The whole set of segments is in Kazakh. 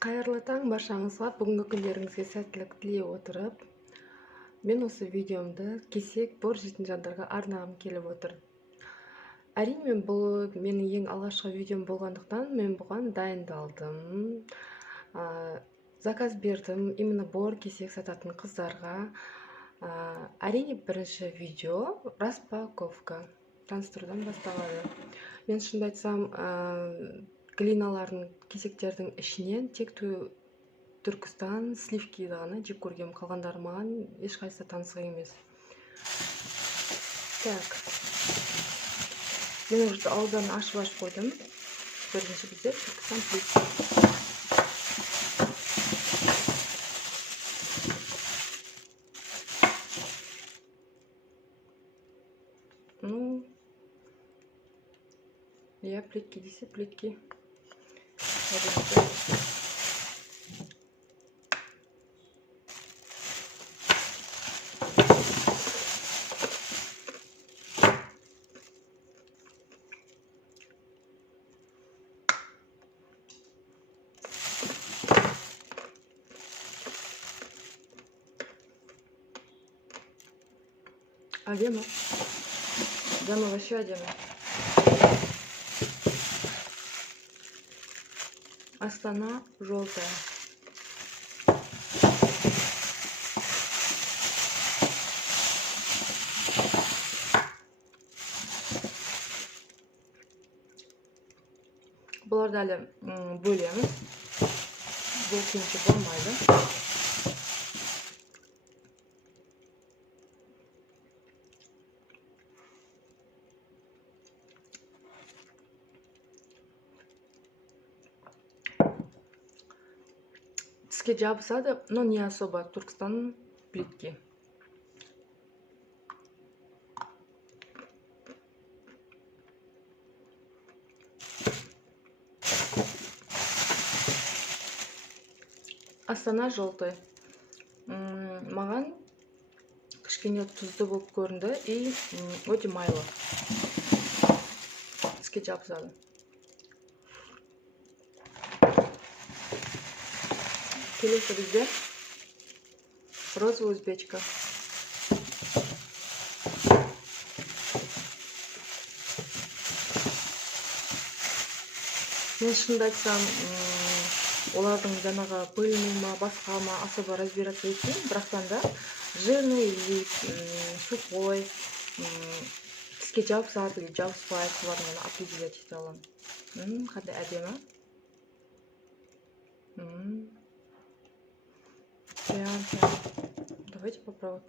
Кайырлы таң баршаңызға. Бүгінгі күндеріңізге сәттілік тілей отырып, мен осы видеомды кесек бор жейтін жандарға арнағым келіп отыр. Әрине, бұл менің ең алғашқы видеом болғандықтан мен бұған дайындалдым. Заказ бердім именно бор кесек сататын қыздарға. Әрине, бірінші видео распаковка таныстырудан басталады. Мен шынымды айтсам, глиналардың кесектердің ішінен тек Түркістан сливки ғана жеп көргем, қалғандары маған ешқайсысы танысық емес. Так, мен уже ауыздарын ашып қойдым. Бірінші бізде Түркістан сливки. Я плитки десе плитки. Адема. Дама вообще Адема. Астана желтая. Бұларды әлі бөлеміз. Бұл күйінше болмайды. Тіске жабысады, но не особо. Түркістан плитки. Астана желтый. Маған кішкене тұзды болып көрінді и өте майлы. Тіске жабысады. Келесі бізде розовый узбечка. Мен шынымды айтсам, олардың жаңағы пыльный ма, басқа ма особо разбираться етпеймін, бірақтан да жирный или сухой, тіске жабысады или жабыспайды, соларын определять ете аламын. Қандай әдемі. Прям. Давайте попробуем.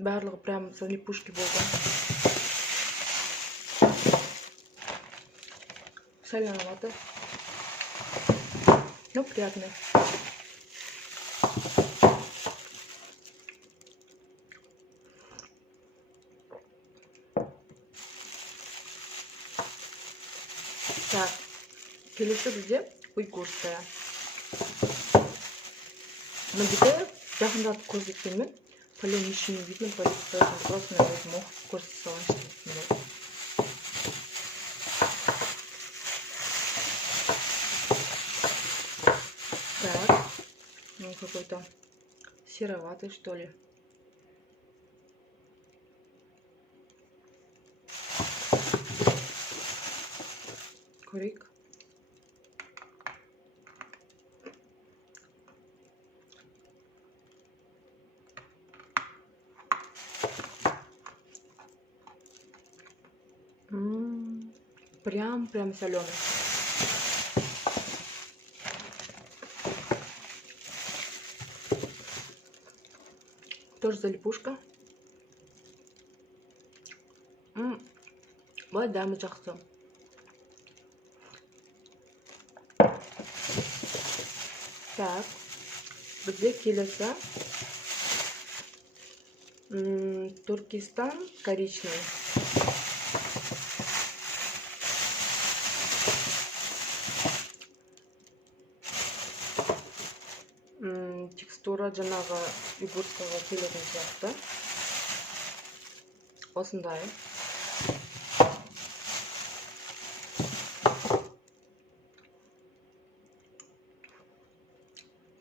Барлығы прям залипушки болды. Соленовато. Ну, приятный. Так, келесі бізде уйгурская. Но бізде жақындатып көрсеткенмен, полен ничего не видно, поэтому просто на өзім оқып көрсете салайыншы. Так, ну какой-то сероватый, что ли. Курик. Прям соленый. Тоже залипушка. Былай дәмі жақсы. Так, бізде келесі Туркестан коричневый. текстура жанагы игуркага келетін сияқты. Осындай.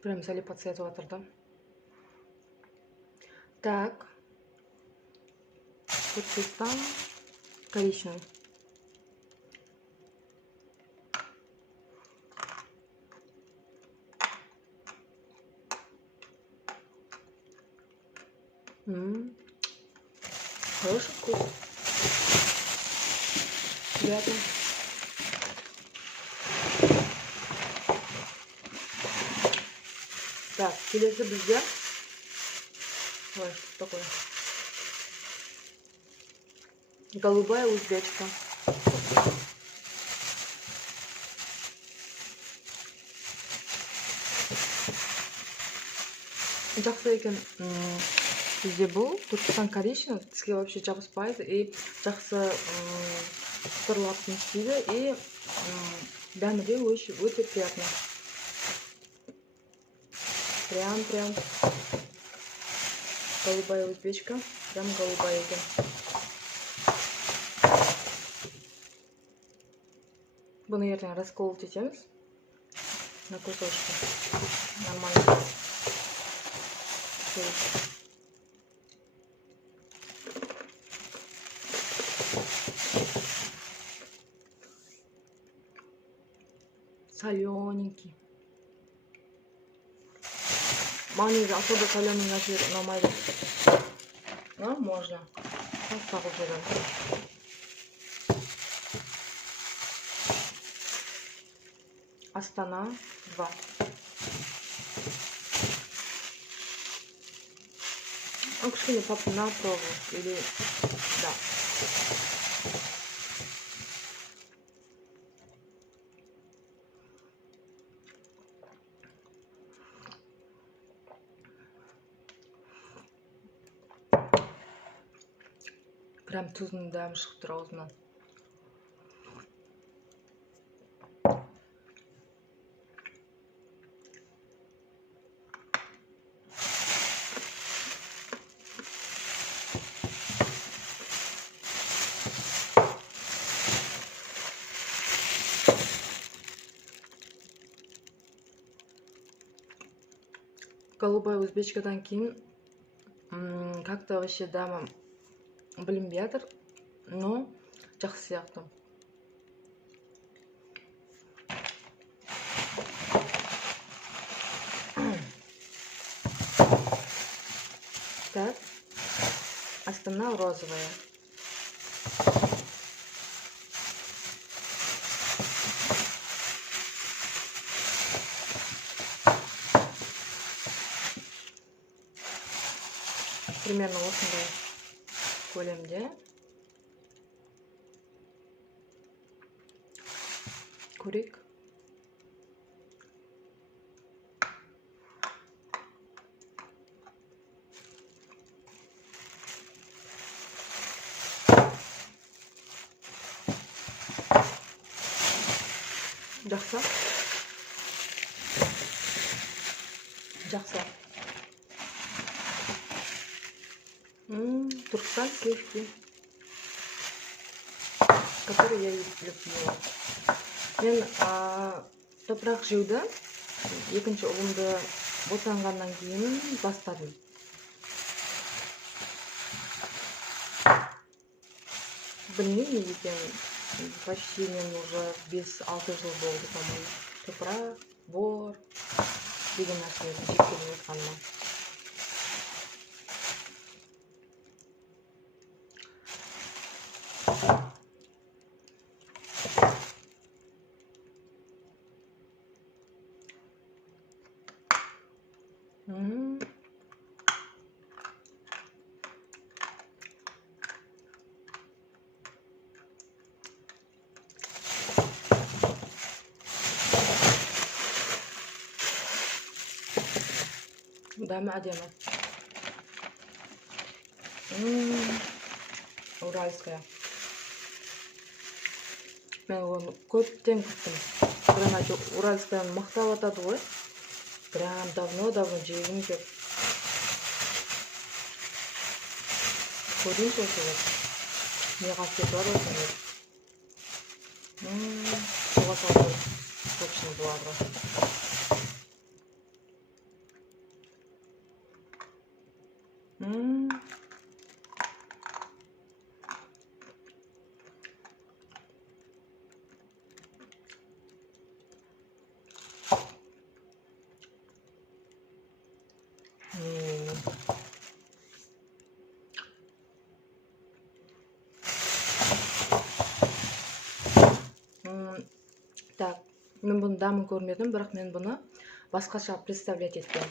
Прям залипаться етіп жатыр да. Так. Предпочитам коричневый. Хороший вкус. Приятно. Так, келесі бізде. Ой, что такое? Голубая узбечка. Жақсы екен. Бізде бұл Түркістан коричневый, бізге вообще жабыспайды и жақсы пұтырлап істейді и дәмі де өте приятно. Прям голубая узбечка, прям голубая екен. Бұны ертең расколоть етеміз на кусочки. Нормально. Солененький. Маме особо соленый напиток намазать. Ну, можно. Вот так вот берем. Астана 2. Ну, кішкене папа на пробу. Или... Да. Прям тұзының дәмі шығып тұр аузымнан. Голубая узбечкадан кейін как-то вообще дәмі білінбей жатыр, но жақсы сияқты. Так, Астана розовая. Примерно осындай көлемде. Көрейік. Жақсы. Жақсы. Туркстан сливки, которые я люблю. Мен топырақ жеуді екінші ұлымды босанғаннан кейін бастадым. Білмеймін екен, почти мен уже 5-6 жыл болды, по-моему. Топырақ, бор деген нәрселерді жеп келе жатқаныма. Дәмі әдемі. Уральская. Мен оны көптен күттім. Прямо Уральскаяны мақтап атады ғой. прям давно жегім кеп. Көрейінші осы ғой. Не қасиеті бар осының. Суға салып көпшінің болады. Так, мен бұны дамын көрмедім, бірақ мен бұны басқаша представлять еткен.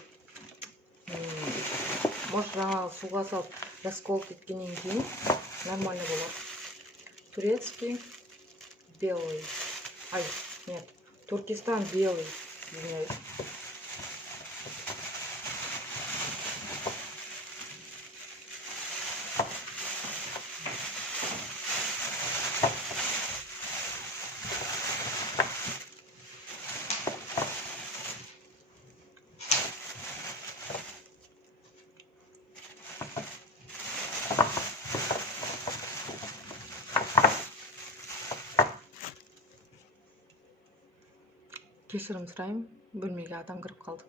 Может, жаңағы суға салып расколот еткеннен кейін нормально болады. Турецкий белый. Ай, нет, Туркестан белый. Извиняюсь. Кешірім сұраймын, бөлмеге адам кіріп қалды.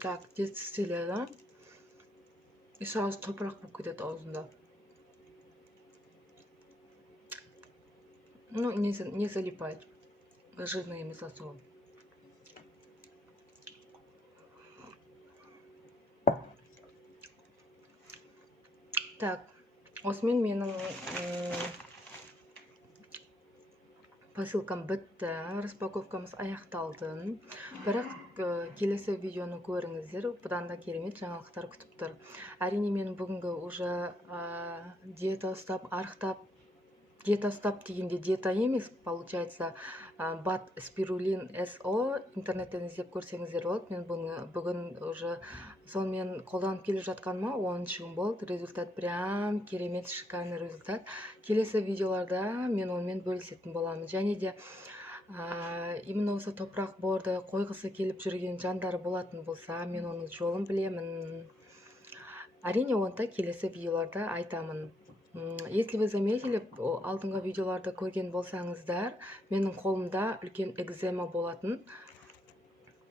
Так, тез істеледі. И сразу топырақ болып кетеді аузында. Ну, не залипает. Жирный емес особо. Так, осымен менің посылкам бітті, распаковкамыз аяқталды. Бірақ келесі видеоны көріңіздер, бұдан да керемет жаңалықтар күтіп тұр. Әрине мен бүгінгі уже диета ұстап, арықтап, диета ұстап дегенде диета емес, получается, бат спирулин СО интернеттен іздеп көрсеңіздер болады. Мен бүгін уже сонымен қолданып келе жатқаныма 10 күн болды. Результат прям керемет, шикарный результат. Келесі видеоларда мен онымен бөлісетін боламын. Және де именно осы топырақ борды қойғысы келіп жүрген жандар болатын болса, мен оның жолын білемін. Әрине онда келесі видеоларда айтамын. Если вы заметили, алдыңғы видеоларды көрген болсаңыздар, менің қолымда үлкен экзема болатын.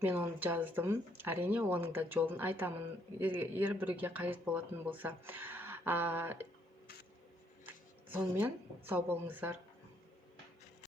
Мен оны жаздым. Әрине оның да жолын айтамын. Егер біреуге қажет болатын болса. Сонымен сау болыңыздар.